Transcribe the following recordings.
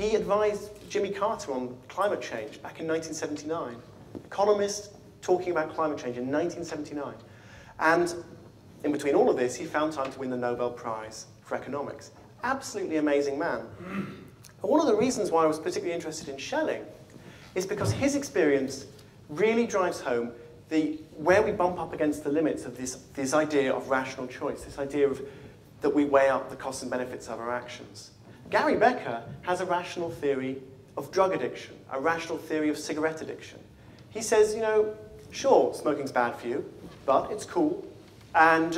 He advised Jimmy Carter on climate change back in 1979. Economist talking about climate change in 1979. And in between all of this, he found time to win the Nobel Prize for economics. Absolutely amazing man. And one of the reasons why I was particularly interested in Schelling is because his experience really drives home where we bump up against the limits of this idea of rational choice, this idea of that we weigh up the costs and benefits of our actions. Gary Becker has a rational theory of drug addiction, a rational theory of cigarette addiction. He says, you know, sure, smoking's bad for you, but it's cool, and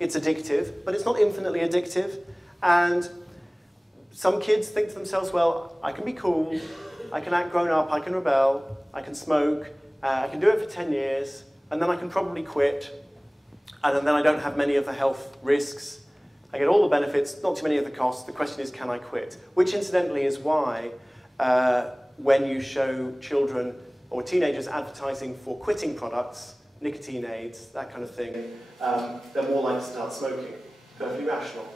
it's addictive, but it's not infinitely addictive, and some kids think to themselves, well, I can be cool, I can act grown up, I can rebel, I can smoke, I can do it for 10 years, and then I can probably quit, and then I don't have many of the health risks. I get all the benefits, not too many of the costs. The question is, can I quit? Which, incidentally, is why when you show children or teenagers advertising for quitting products, nicotine aids, that kind of thing, they're more likely to start smoking. Perfectly rational.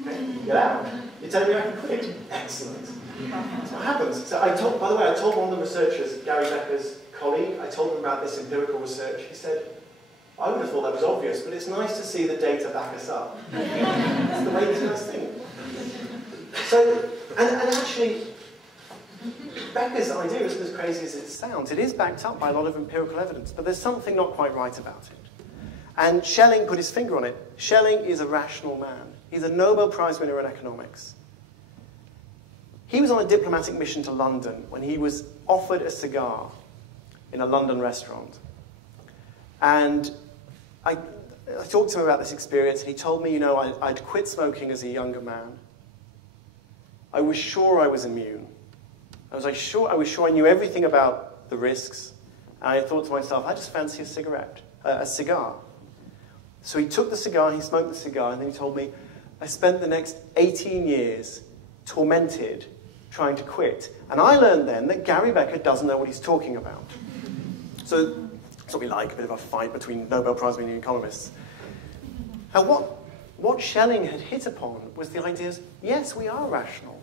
Okay, get out. You're telling me I can quit? Excellent. That's what happens. So by the way, I told one of the researchers, Gary Becker's colleague, I told him about this empirical research. He said, I would have thought that was obvious, but it's nice to see the data back us up. That's the way these guys think. So, and actually, Becker's idea isn't as crazy as it sounds. It is backed up by a lot of empirical evidence, but there's something not quite right about it. And Schelling put his finger on it. Schelling is a rational man. He's a Nobel Prize winner in economics. He was on a diplomatic mission to London when he was offered a cigar in a London restaurant. And I talked to him about this experience, and he told me, you know, I'd quit smoking as a younger man. I was sure I was immune. I was sure I knew everything about the risks. And I thought to myself, I just fancy a cigar. So he took the cigar, he smoked the cigar, and then he told me, I spent the next 18 years tormented trying to quit. And I learned then that Gary Becker doesn't know what he's talking about. So that's what we like, a bit of a fight between Nobel Prize winning economists. And what Schelling had hit upon was the idea, yes, we are rational.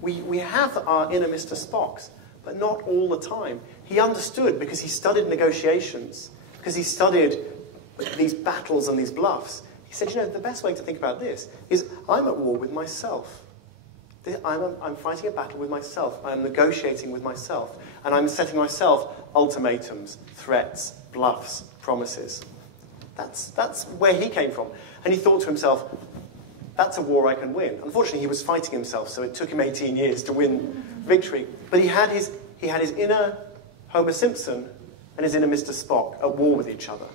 We have our inner Mr. Spocks, but not all the time. He understood because he studied negotiations, because he studied these battles and these bluffs. He said, you know, the best way to think about this is I'm at war with myself. I'm fighting a battle with myself. I'm negotiating with myself. And I'm setting myself ultimatums, threats, bluffs, promises. That's where he came from. And he thought to himself, that's a war I can win. Unfortunately, he was fighting himself, so it took him 18 years to win victory. But he had his inner Homer Simpson and his inner Mr. Spock at war with each other.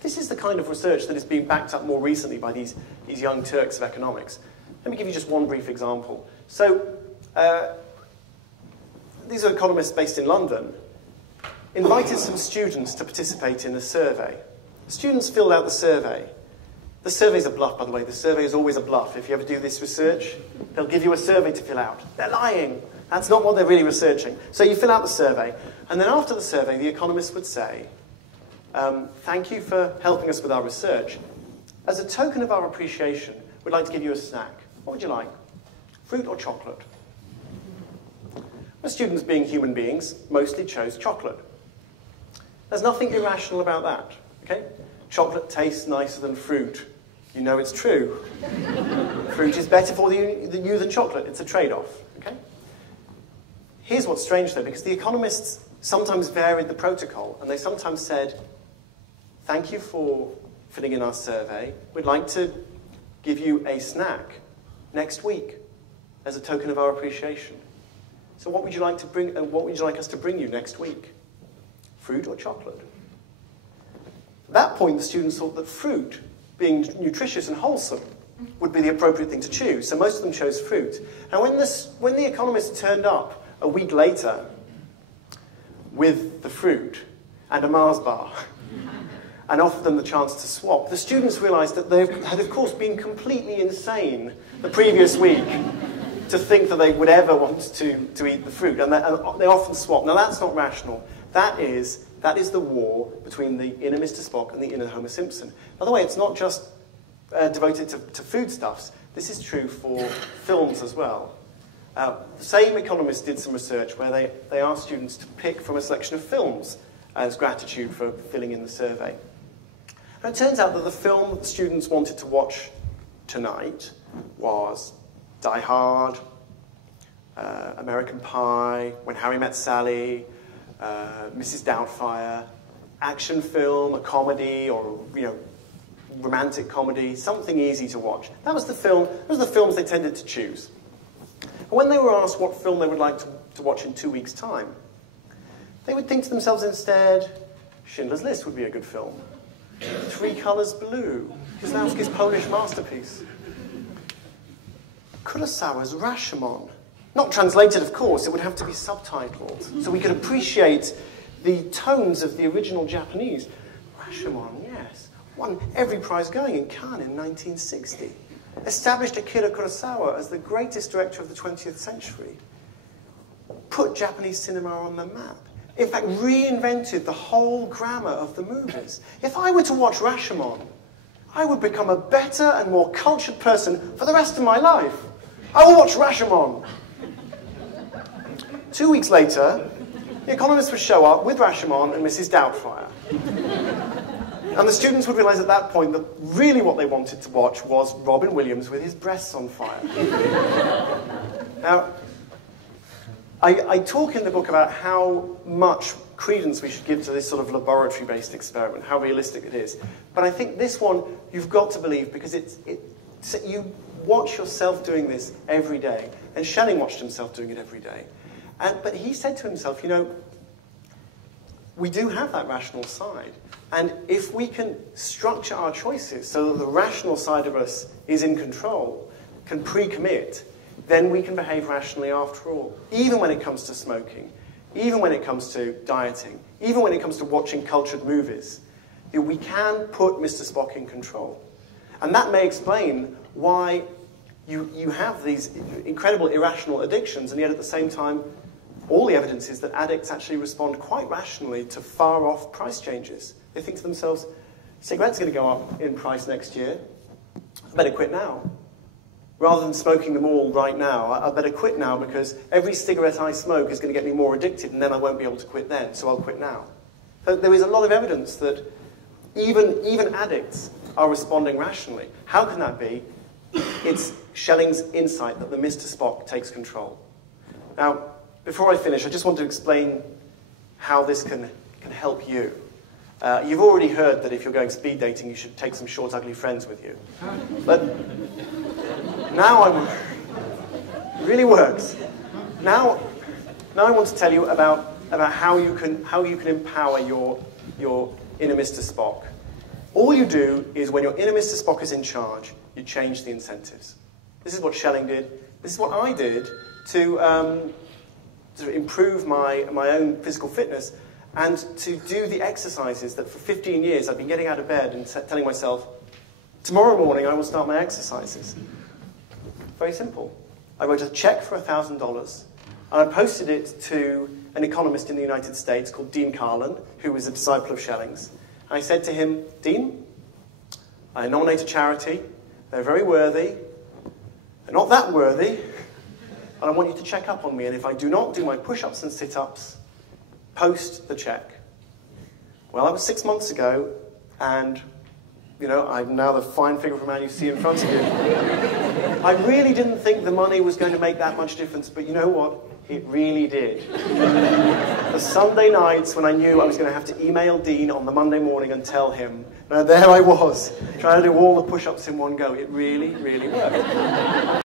This is the kind of research that is being backed up more recently by these young Turks of economics. Let me give you just one brief example. So, these are economists based in London, invited some students to participate in a survey. Students filled out the survey. The survey's a bluff, by the way. The survey is always a bluff. If you ever do this research, they'll give you a survey to fill out. They're lying. That's not what they're really researching. So you fill out the survey, and then after the survey, the economist would say, thank you for helping us with our research. As a token of our appreciation, we'd like to give you a snack. What would you like? Fruit or chocolate? The students, being human beings, mostly chose chocolate. There's nothing irrational about that, okay? Chocolate tastes nicer than fruit. You know it's true. Fruit is better for you than chocolate. It's a trade-off, okay? Here's what's strange, though, because the economists sometimes varied the protocol, and they sometimes said, thank you for filling in our survey. We'd like to give you a snack next week as a token of our appreciation. So what would you like to bring, and what would you like us to bring you next week? Fruit or chocolate? At that point, the students thought that fruit, being nutritious and wholesome, would be the appropriate thing to choose. So most of them chose fruit. And when the economist turned up a week later with the fruit and a Mars bar and offered them the chance to swap, the students realized that they had, of course, been completely insane the previous week to think that they would ever want to eat the fruit. And they often swap. Now, that's not rational. That is the war between the inner Mr. Spock and the inner Homer Simpson. By the way, it's not just devoted to foodstuffs. This is true for films as well. The same Economist did some research where they asked students to pick from a selection of films as gratitude for filling in the survey. And it turns out that the film that the students wanted to watch tonight was Die Hard, American Pie, When Harry Met Sally, Mrs. Doubtfire, action film, a comedy, or romantic comedy, something easy to watch. That was the film. Those were the films they tended to choose. And when they were asked what film they would like to watch in 2 weeks' time, they would think to themselves instead, Schindler's List would be a good film. Three Colors Blue, Kieslowski's Polish masterpiece. Kurosawa's Rashomon. Not translated, of course, it would have to be subtitled, so we could appreciate the tones of the original Japanese. Rashomon, yes. Won every prize going in Cannes in 1960. Established Akira Kurosawa as the greatest director of the 20th century. Put Japanese cinema on the map. In fact, reinvented the whole grammar of the movies. If I were to watch Rashomon, I would become a better and more cultured person for the rest of my life. I will watch Rashomon. 2 weeks later, the Economist would show up with Rashomon and Mrs. Doubtfire. And the students would realize at that point that really what they wanted to watch was Robin Williams with his breasts on fire. Now, I talk in the book about how much credence we should give to this sort of laboratory-based experiment, how realistic it is. But I think this one you've got to believe because you watch yourself doing this every day. And Schelling watched himself doing it every day. But he said to himself, we do have that rational side. And if we can structure our choices so that the rational side of us is in control, can pre-commit, then we can behave rationally after all. Even when it comes to smoking, even when it comes to dieting, even when it comes to watching cultured movies, we can put Mr. Spock in control. And that may explain why you have these incredible irrational addictions, and yet at the same time, all the evidence is that addicts actually respond quite rationally to far-off price changes. They think to themselves, cigarettes are going to go up in price next year. I better quit now. Rather than smoking them all right now, I better quit now because every cigarette I smoke is going to get me more addicted and then I won't be able to quit then, so I'll quit now. So there is a lot of evidence that even addicts are responding rationally. How can that be? It's Schelling's insight that the Mr. Spock takes control. Now, before I finish, I just want to explain how this can help you. You've already heard that if you're going speed dating, you should take some short, ugly friends with you. But now it really works. Now I want to tell you about how you can empower your inner Mr. Spock. All you do is when your inner Mr. Spock is in charge, you change the incentives. This is what Schelling did. This is what I did to improve my own physical fitness and to do the exercises that for 15 years I've been getting out of bed and telling myself, tomorrow morning I will start my exercises. Very simple. I wrote a check for $1,000 and I posted it to an economist in the United States called Dean Carlin, who was a disciple of Schelling's. And I said to him, Dean, I nominate a charity. They're very worthy. They're not that worthy. And I want you to check up on me. And if I do not do my push-ups and sit-ups, post the check. Well, that was 6 months ago, and, I'm now the fine figure of a man you see in front of you. I really didn't think the money was going to make that much difference, but you know what? It really did. The Sunday nights when I knew I was going to have to email Dean on the Monday morning and tell him, there I was, trying to do all the push-ups in one go. It really, really worked.